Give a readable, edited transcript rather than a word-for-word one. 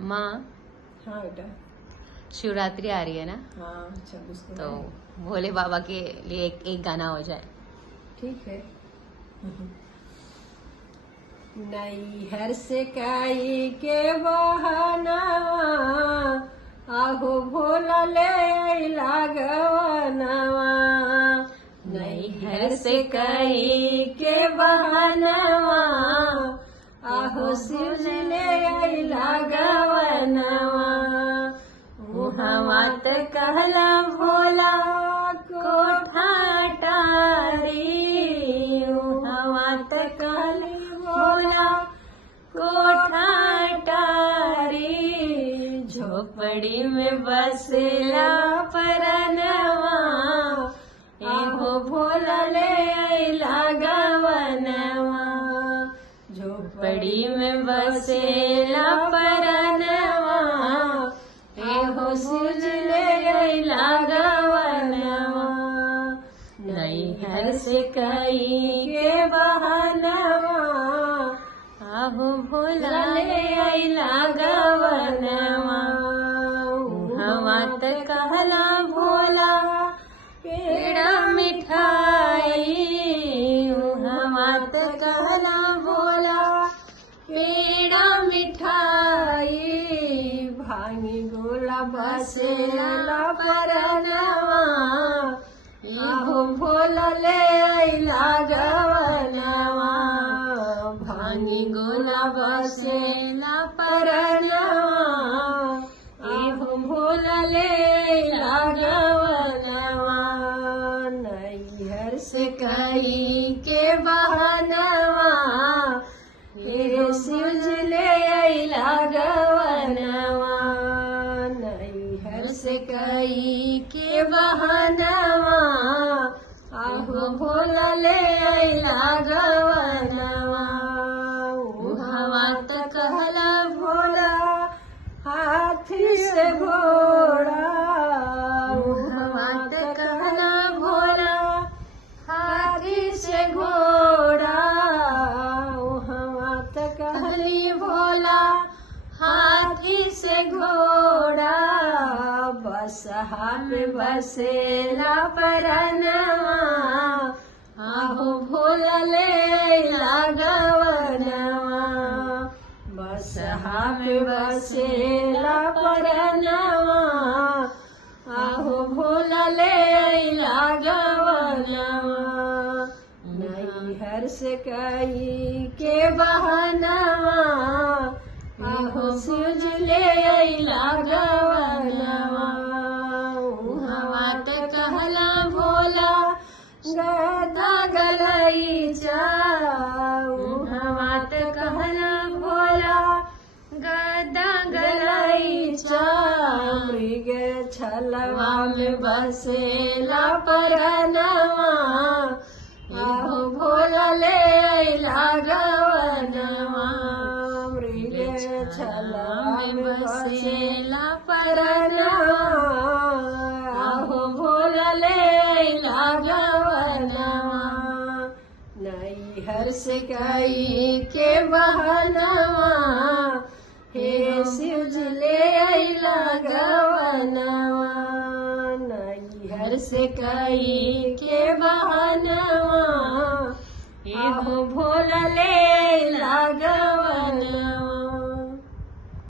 माँ, हाँ बेटा। शिवरात्रि आ रही है ना, हाँ 26 को तो है। भोले बाबा के लिए एक गाना हो जाए। ठीक है। नैहर से काई के बहाना आहो भोला ले लागवनवा। नैहर से काई के बहाना आहो शिव जी ले लागवनवा। मुहम्मद कहला भोला कोठा टारी। मुहम्मद कहली भोला कोठा टारी। झोपड़ी में बसला परनवा एहो भोला ले अइला गवनवा। झोपड़ी में बसेला परनवा एहो सूज ले अइला गवनवा। नैहर से कई के बहानवा आहो भोला ले अइला गवनवा। हवा त कहला भोला पेड़ा मिठाई। हवा त कहला भोला पेड़ा मिठाई। भांगी गोला बसेला परनवा आहो भोला ले अइला गवनवा। भांगी गोला बसेला परनवा आहो भोला ले अइला गवनवा। नैहर से कई के बहानवा हे शिव जी ले अइला गवनवा। नैहर से कई के बहानवा आहो भोला ले अइला गवनवा। हवा त कहला भोला हाथी से घोड़ा। हवा त कहला भोला हाथी से घोड़ा। हवा त कहली भोला हाथी से घोड़ा। बसहा पे बसेला परनवा आहो भोला ले अइला गवनवा। बसहा पे बसेला परनवा आहो भोला ले अइला गवनवा। नैहर से कई के बहानवा आहो सूज ले अइला गवनवा। हवा त कहला भोला गदा गलैचा। हवा त कहला भोला गदा गलैचा। मृग छलवा में बसेला परनवा आहो भोला ले अइला गवनवा। मृग छलवा में बसेला परनवा आहो भोला ले अइला गवनवा। नैहर से कई के बहानवा हे शिव जी ले अइला गवनवा। नैहर से कई के बहानवा आहो भोला ले